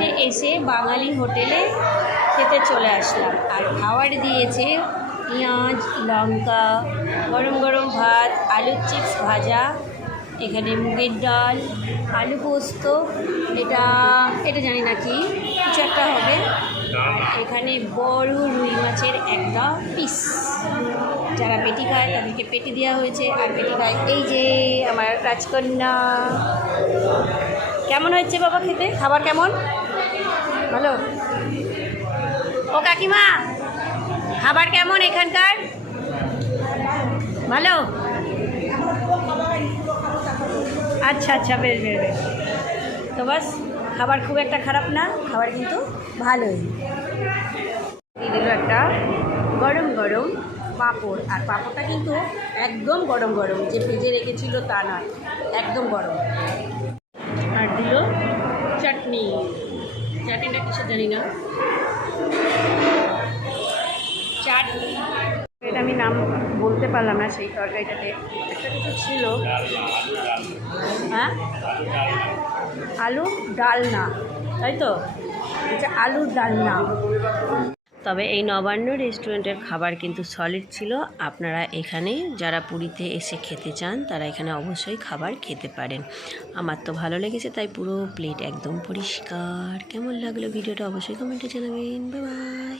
পুরীতে এসে বাঙালি হোটেলে খেতে চলে আসলাম। আর খাবার দিয়েছে পেঁয়াজ, লঙ্কা, গরম গরম ভাত, আলুর চিপস ভাজা, এখানে মুগের ডাল, আলু পোস্ত, এটা এটা জানি না কি কিছু একটা হবে। আর এখানে বড় রুই মাছের একটা পিস, যারা পেটি খায় তাদেরকে পেটি দেওয়া হয়েছে। আর পেটি খায় এই যে আমার রাজকন্যা। কেমন হচ্ছে বাবা খেতে? খাবার কেমন? ভালো? ও কাকিমা, খাবার কেমন এখানকার? ভালো? আচ্ছা আচ্ছা, বেশ বেশ বেশ। তো বাস, খাবার খুব একটা খারাপ না, খাবার কিন্তু ভালোই। দিয়ে দিল একটা গরম গরম পাঁপড়। আর পাঁপড়টা কিন্তু একদম গরম গরম, যে ভেজে রেখেছিল তা নয়, একদম গরম। আর দিল চাটনি। চাটনিটা কিছু জানি না, চাটনি। এটা আমি নাম বলতে পারলাম না। সেই তরকারিটাতে একটা কিছু ছিল, হ্যাঁ, আলু ডালনা, তাই তো? আচ্ছা, আলু ডালনা। তবে এই নবান্ন রেস্টুরেন্টের খাবার কিন্তু সলিড ছিল। আপনারা এখানে যারা পুরীতে এসে খেতে চান তারা এখানে অবশ্যই খাবার খেতে পারেন। আমার তো ভালো লেগেছে, তাই পুরো প্লেট একদম পরিষ্কার। কেমন লাগলো ভিডিওটা অবশ্যই কমেন্টে জানাবেন। Bye bye.